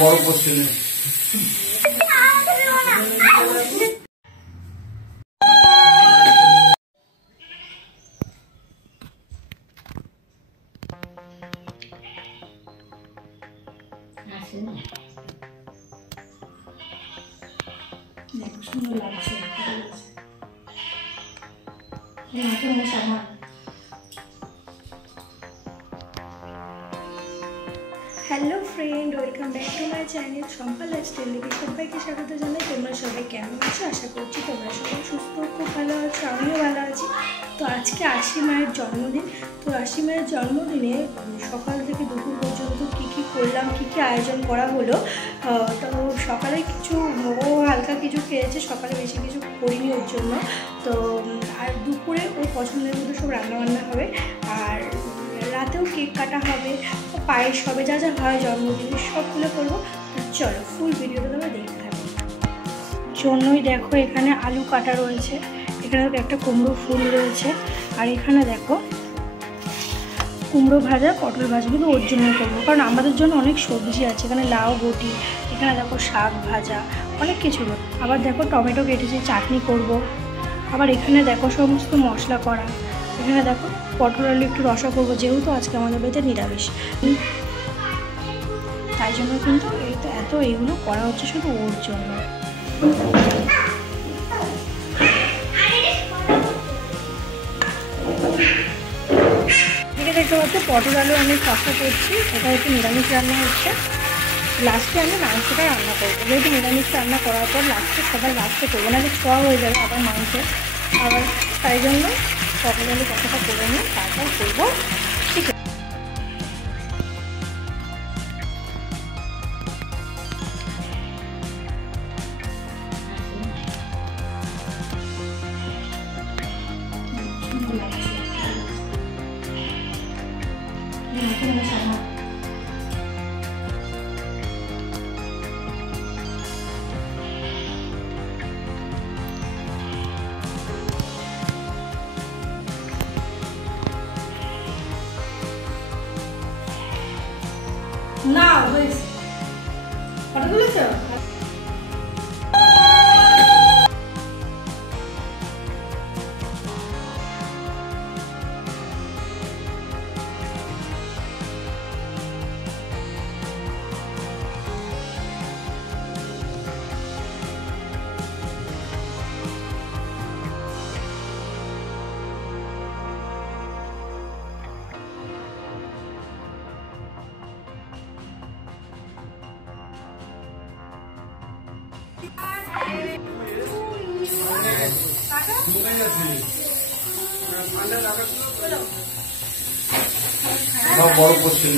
বড় কোশ্চেন সুন্দর লাগছে। Hello friend, welcome back to my channel Shampa lifestyle লিপি। সবাইকে স্বাগত জানাই। তোমরা সবাই কেমন আছো? আশা করছি তোমরা সবাই সুস্থ, খুব ভালো আছো, আমিও ভালো আছি। তো আজকে আশি মায়ের জন্মদিন। তো আশি মায়ের জন্মদিনে সকাল থেকে দুপুর পর্যন্ত কী কী করলাম, কী কী আয়োজন করা হলো। তো সকালে কিছু হালকা কিছু খেয়েছে, সকালে বেশি কিছু করিনি ওর জন্য। তো আর দুপুরে ওর পছন্দের মতো সব রান্নাবান্না হবে, আর রাতেও কেক কাটা হবে, পায়েস হবে, যা যা হয় জন্মদিনে সবগুলো করবো। চলো ফুল ভিডিওটা তোমরা দেখতে থাকো। জন্যই দেখো এখানে আলু কাটা রয়েছে, এখানে একটা কুমড়ো ফুল রয়েছে, আর এখানে দেখো কুমড়ো ভাজা, পটল ভাজাগুলো ওর জন্য করবো, কারণ আমাদের জন্য অনেক সবজি আছে। এখানে লাউ বটি, এখানে দেখো শাক ভাজা, অনেক কিছু। আবার দেখো টমেটো কেটেছি, চাটনি করব। আবার এখানে দেখো সমস্ত মশলা করা। এখানে দেখো পটল আলু একটু রসা করবো, যেহেতু আজকে আমাদের বাড়িতে নিরামিষ, তাই জন্য কিন্তু এইগুলো করা হচ্ছে শুধু ওর জন্য। দেখতে পাচ্ছি পটল আলু আমি কষা করছি, এটা হচ্ছে নিরামিষ রান্না হচ্ছে। লাস্টে আমি মাংসটা রান্না করবো, যেহেতু নিরামিষ রান্না করার পর সবার লাস্টে করবো, না ছোঁয়া হয়ে যাবে আবার মাংস। আবার তাই জন্য পটল আলু কষাটা করে নিয়ে তারপর করবো। ঠিক আছে, না হয়েছে ফটো তুলেছ? বড় কোশ্চেন